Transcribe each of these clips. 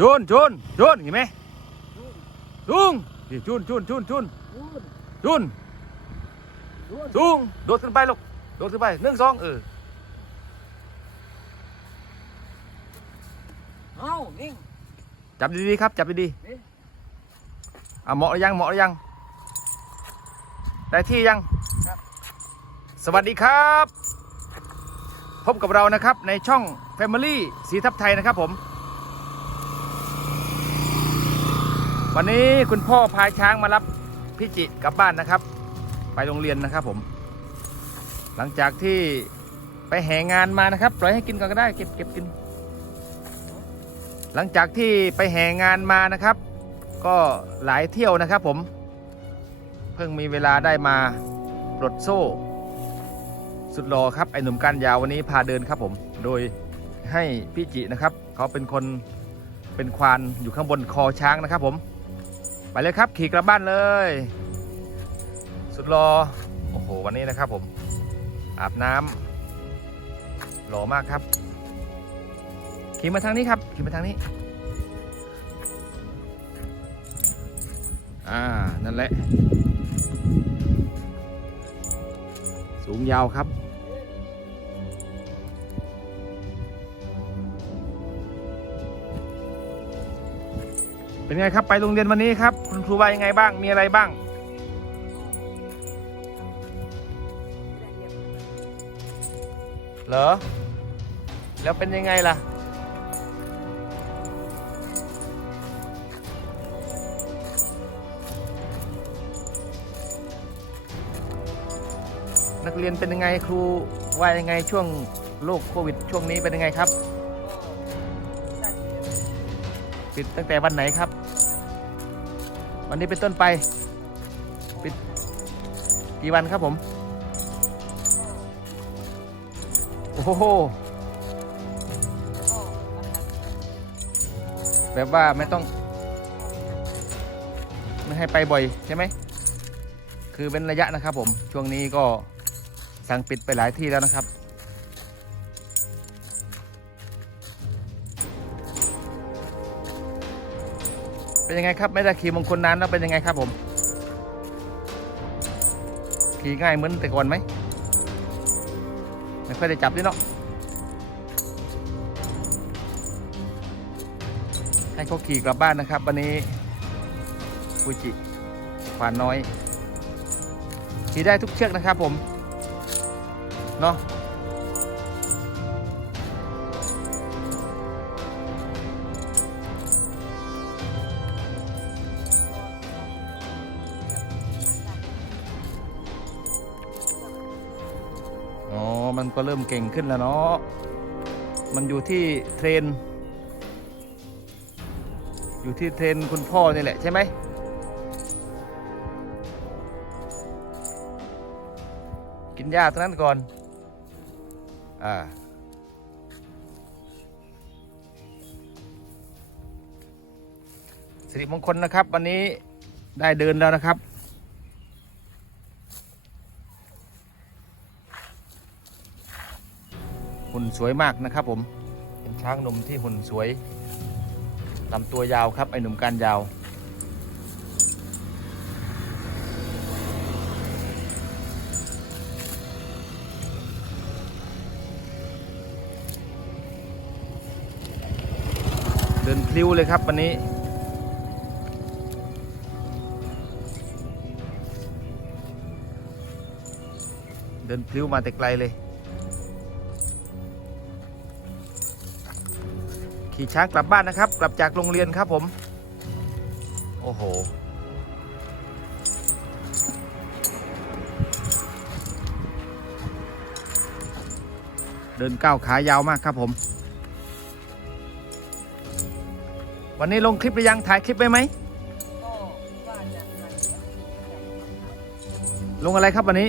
จูนจูนจูนเห็นไหมจูงนี่จูนจูนจูนจูนจูนจูงโดดขึ้นไปลูกโดดขึ้นไปหนึ่งสองเออเอานิ่งจับดีๆครับ จับดีเอ๊ะๆอะเหมาะหรือยังเหมาะหรือยังได้ที่ยังครับสวัสดีครับ พบกับเรานะครับในช่อง Family สีทับไทยนะครับผม วันนี้คุณพ่อพาช้างมารับพี่จิกลับบ้านนะครับ ไปโรงเรียนนะครับผม หลังจากที่ไปแห่งานมานะครับปล่อยให้กินก่อนก็ได้เก็บเก็บกิน หลังจากที่ไปแห่งานมานะครับ ก็หลายเที่ยวนะครับผม เพิ่งมีเวลาได้มาปลดโซ่ สุดหล่อครับไอหนุ่มก้านยาววันนี้พาเดินครับผม โดยให้พี่จินะครับ เขาเป็นคนเป็นควานอยู่ข้างบนคอช้างนะครับผม ไปเลยครับ ขี่กลับบ้านเลย สุดหล่อโอ้โห วันนี้นะครับผม อาบน้ำหล่อมากครับ ขี่มาทางนี้ครับ ขี่มาทางนี้ อ่า นั่นแหละ สูงยาวครับ เป็นไงครับไปโรงเรียนวันนี้ครับ คุณครูว่ายังไงบ้างมีอะไรบ้าง เหรอ แล้วเป็นยังไงล่ะ นักเรียนเป็นยังไงครูว่ายังไงช่วงโรคโควิด ช่วงนี้เป็นยังไงครับ ปิดตั้งแต่วันไหนครับ วันนี้เป็นต้นไปปิดกี่วันครับผม โอ้โหแบบว่าไม่ต้อง ไม่ให้ไปบ่อยใช่ไหม คือเป็นระยะนะครับผม ช่วงนี้ก็สั่งปิดไปหลายที่แล้วนะครับ เป็นยังไงครับ ไม่ได้ขี่มงคลนานแล้วเป็นยังไงครับผม ขี่ง่ายเหมือนแต่ก่อนไหมไม่ค่อยได้จับด้วยเนาะให้เขาขี่กลับบ้านนะครับ วันนี้ฟูจิควานน้อย ขี่ได้ทุกเชือกนะครับผม เนาะ ก็เริ่มเก่งขึ้นแล้วเนาะ มันอยู่ที่เทรน อยู่ที่เทรนคุณพ่อนี่แหละใช่ไหมกินหญ้าตรงนั้นก่อน อ่า สิริมงคลนะครับ วันนี้ได้เดินแล้วนะครับ หุ่นสวยมากนะครับผม เป็นช้างหนุ่มที่หุ่นสวยลำตัวยาวครับไอหนุ่มการยาว เดินพลิ้วเลยครับวันนี้เดินพลิ้วมาแต่ไกลเลย ขี่ช้างกลับบ้านนะครับ กลับจากโรงเรียนครับผม โอ้โห เดินก้าวขายาวมากครับผม วันนี้ลงคลิปหรือยังถ่ายคลิปไว้ไหม ก็ว่าจะไปลงอะไรครับวันนี้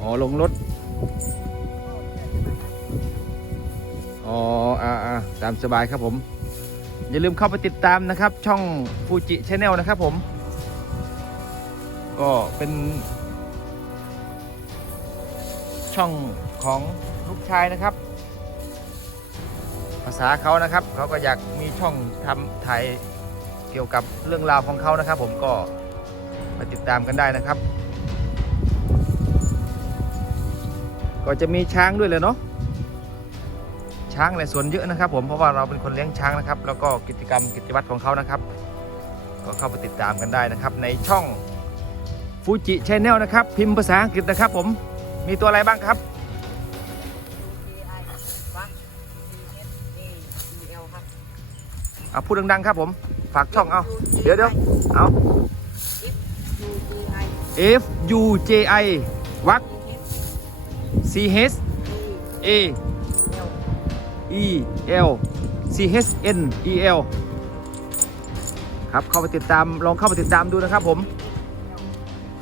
อ๋อ ลงรถอ๋ออ่า อ่าตามสบายครับผม อย่าลืมเข้าไปติดตามนะครับ ช่องฟูจิชาแนลนะครับผม ก็เป็น ช่องของลูกชายนะครับ ภาษาเขานะครับ เขาก็อยากมีช่องทำถ่ายเกี่ยวกับเรื่องราวของเขานะครับผมก็มาติดตามกันได้นะครับ ก็จะมีช้างด้วยเลยเนาะ ช้างในสวนเยอะนะครับ ผมเพราะว่าเราเป็นคนเลี้ยงช้างนะครับ แล้วก็กิจกรรมกิจวัตรของเขานะครับ ก็เข้าไปติดตามกันได้นะครับ ในช่องฟูจิชแนลนะครับ พิมพ์ภาษาอังกฤษนะครับ ผมมีตัวอะไรบ้างครับ AI ฟัก D S A E L ครับเอาพูดดังๆครับผมฝากช่องเอาเดี๋ยวเดี๋ยวเอา U G I F U J I วัก E S C H A L E L C H N E L ครับเข้าไปติดตามลองเข้าไปติดตามดูนะครับผม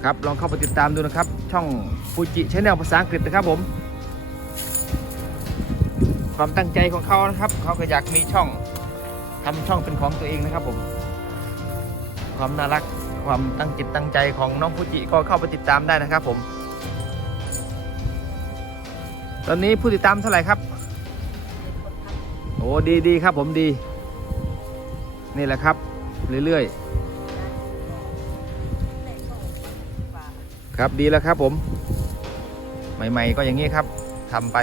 ครับลองเข้าไปติดตามดูนะครับ ช่องฟูจิชแนลภาษาอังกฤษนะครับผม ความตั้งใจของเขานะครับ เขาก็อยากมีช่องทำช่องเป็นของตัวเองนะครับผม ความน่ารักความตั้งจิตตั้งใจของน้องฟูจิก็เข้าไปติดตามได้นะครับผม ตอนนี้ผู้ติดตามเท่าไหร่ครับ อ้ดีดีครับผมดี นี่แหละครับ เรื่อยๆ ครับดีแล้วครับผม ใหม่ ๆ ก็อย่างนี้ครับทำไป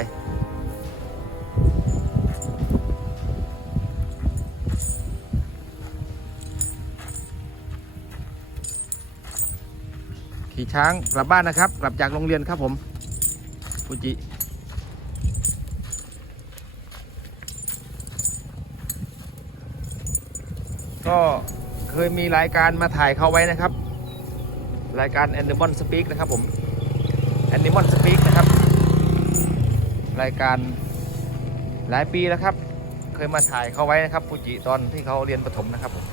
ขี่ช้างกลับบ้านนะครับ กลับจากโรงเรียนครับผมฟูจิ ก็เคยมีรายการมาถ่ายเขาไว้นะครับ รายการ Animal Speak นะครับผม Animal Speak นะครับ รายการหลายปีแล้วครับ เคยมาถ่ายเขาไว้นะครับฟูจิตอนที่เขาเรียนประถมนะครับผม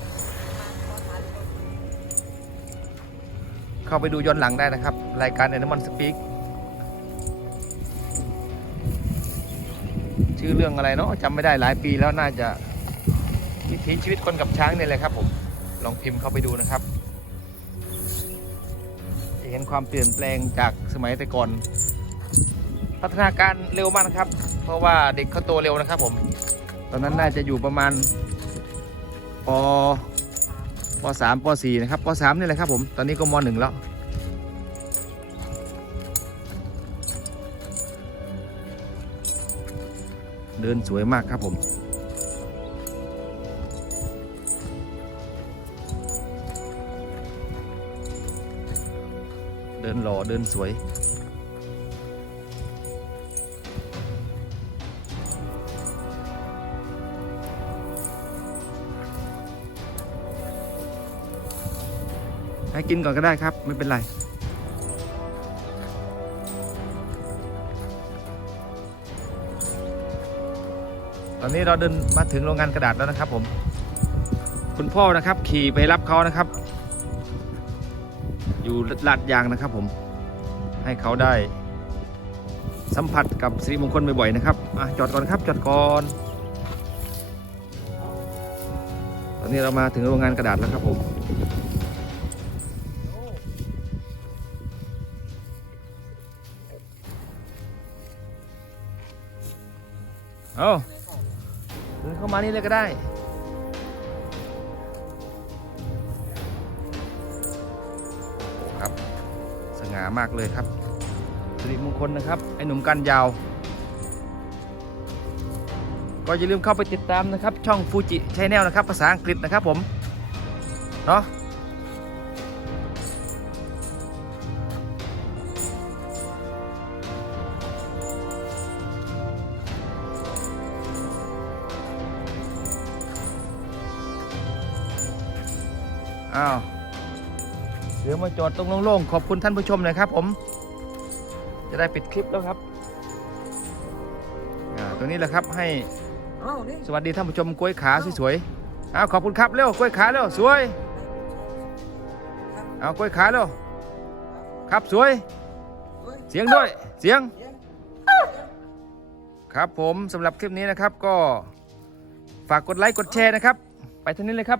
เข้าไปดูย้อนหลังได้นะครับ รายการ Animal Speak ชื่อเรื่องอะไรเนาะจำไม่ได้หลายปีแล้วน่าจะ วิถีชีวิตคนกับช้างนี่ยเลยครับผมลองพิมพ์เข้าไปดูนะครับจะเห็นความเปลี่ยนแปลงจากสมัยแต่ก่อน พัฒนาการเร็วมากนะครับ เพราะว่าเด็กเขาโตเร็วนะครับ ผม ตอนนั้นน่าจะอยู่ประมาณปปสามปสี่นะครับปสามนี่แหละครับผมตอนนี้ก็มหนึ่งแล้วเดินสวยมากครับผม เดินหล่อเดินสวย ให้กินก่อนก็ได้ครับ ไม่เป็นไรตอนนี้เราเดินมาถึงโรงงานกระดาษแล้วนะครับผม คุณพ่อนะครับ ขี่ไปรับเขานะครับ อยู่ลาดยางนะครับผมให้เขาได้ สัมผัสกับสิริมงคลบ่อยๆนะครับอะจอดก่อนครับจอดก่อนตอนนี้เรามาถึงโรงงานกระดาษแล้วครับผมเอาเดินเข้ามานี่เลยก็ได้ งามากเลยครับสิริมงคลนะครับ ไอ้หนุ่มกันยาว ก็อย่าลืมเข้าไปติดตามนะครับ ช่องฟูจิชแนลนะครับ ภาษาอังกฤษนะครับผม เนาะอ้าว ดี๋ยวมาจอดตรงโล่งๆขอบคุณท่านผู้ชมน่อยครับ ผม จะได้ปิดคลิปแล้วครับอ่าตรงนี้แหละครับให้อ้านี่สวัสดีท่านผู้ชมกล้วยขาสวยๆอ้าวขอบคุณครับเร็วกล้วยขาเร็วสวยเอากล้วยขาเร็วครับสวย เสียงด้วยเสียง ครับผมสำหรับคลิปนี้นะครับก็ฝากกดไลค์กดแชร์นะครับ ไปเท่านี้เลยครับ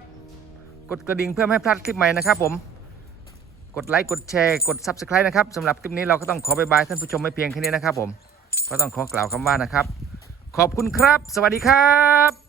กดกระดิ่งเพื่อไม่ให้พลาดคลิปใหม่นะครับผม กดไลค์กดแชร์กด Subscribe นะครับสำหรับคลิปนี้เราก็ต้องขอบายบายท่านผู้ชมไม่เพียงแค่นี้นะครับผมก็ต้องขอกล่าวคำว่านะครับขขอบคุณครับ สวัสดีครับ